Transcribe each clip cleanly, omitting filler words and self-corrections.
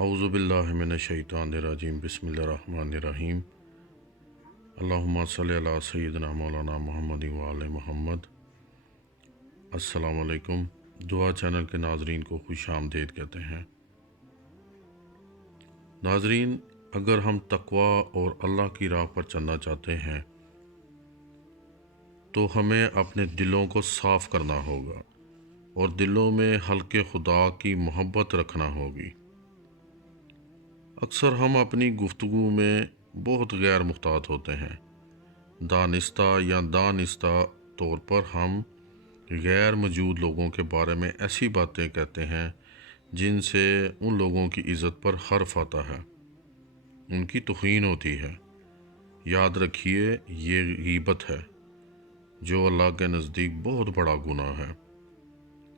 اعوذ باللہ من الشیطان الرجیم بسم اللہ الرحمن الرحیم اللہم صلی علی سیدنا مولانا محمد وعلی محمد۔ السلام علیکم۔ دعا چینل کے ناظرین کو خوش آمدید کہتے ہیں۔ ناظرین، اگر ہم تقوی اور اللہ کی راہ پر چلنا چاہتے ہیں تو ہمیں اپنے دلوں کو صاف کرنا ہوگا اور دلوں میں خلق خدا کی محبت رکھنا ہوگی۔ اکثر ہم اپنی گفتگو میں بہت غیر محتاط ہوتے ہیں۔ دانستہ یا دانستہ طور پر ہم غیر موجود لوگوں کے بارے میں ایسی باتیں کہتے ہیں جن سے ان لوگوں کی عزت پر حرف آتا ہے، ان کی توہین ہوتی ہے۔ یاد رکھیے، یہ غیبت ہے جو اللہ کے نزدیک بہت بڑا گناہ ہے۔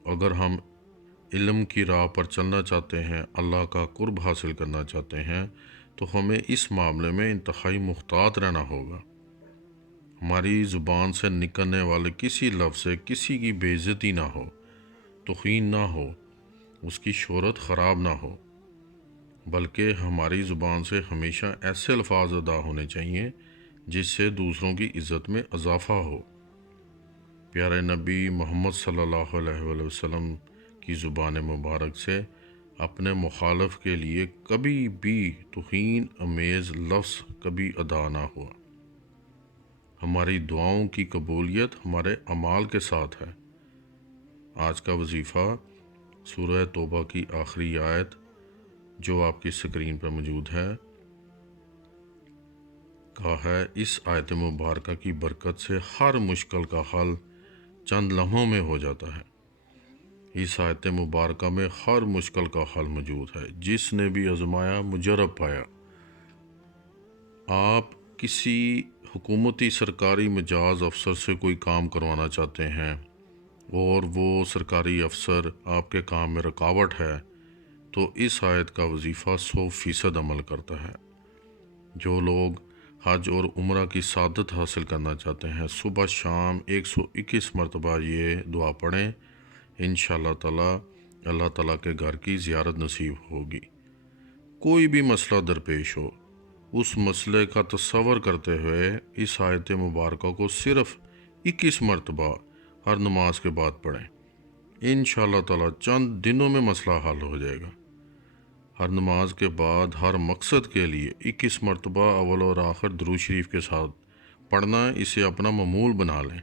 اگر ہم علم کی راہ پر چلنا چاہتے ہیں، اللہ کا قرب حاصل کرنا چاہتے ہیں، تو ہمیں اس معاملے میں انتہائی محتاط رہنا ہوگا۔ ہماری زبان سے نکلنے والے کسی لفظ سے کسی کی بے عزتی نہ ہو، توہین نہ ہو، اس کی شہرت خراب نہ ہو، بلکہ ہماری زبان سے ہمیشہ ایسے الفاظ ادا ہونے چاہیے جس سے دوسروں کی عزت میں اضافہ ہو۔ پیارے نبی محمد صلی اللہ علیہ وآلہ وسلم کی زبان مبارک سے اپنے مخالف کے لیے کبھی بھی توہین امیز لفظ کبھی ادا نہ ہوا۔ ہماری دعاؤں کی قبولیت ہمارے اعمال کے ساتھ ہے۔ آج کا وظیفہ سورہ توبہ کی آخری آیت جو آپ کی اسکرین پر موجود ہے کا ہے، اس آیت مبارکہ کی برکت سے ہر مشکل کا حل چند لمحوں میں ہو جاتا ہے۔ اس آیت مبارکہ میں ہر مشکل کا حل موجود ہے۔ جس نے بھی آزمایا مجرب پایا۔ آپ کسی حکومتی سرکاری مجاز افسر سے کوئی کام کروانا چاہتے ہیں اور وہ سرکاری افسر آپ کے کام میں رکاوٹ ہے، تو اس آیت کا وظیفہ 100% عمل کرتا ہے۔ جو لوگ حج اور عمرہ کی سعادت حاصل کرنا چاہتے ہیں، صبح شام 121 مرتبہ یہ دعا پڑھیں، انشاءاللہ تعالی اللہ تعالیٰ کے گھر کی زیارت نصیب ہوگی۔ کوئی بھی مسئلہ درپیش ہو، اس مسئلے کا تصور کرتے ہوئے اس آیت مبارکہ کو صرف 21 مرتبہ ہر نماز کے بعد پڑھیں، انشاءاللہ تعالی چند دنوں میں مسئلہ حل ہو جائے گا۔ ہر نماز کے بعد ہر مقصد کے لیے 21 مرتبہ اول اور آخر درود شریف کے ساتھ پڑھنا، اسے اپنا معمول بنا لیں،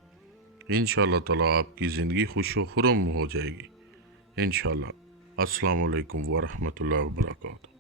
انشاءاللہ تعالی آپ کی زندگی خوش و خرم ہو جائے گی انشاءاللہ۔ السلام علیکم ورحمۃ اللہ وبرکاتہ۔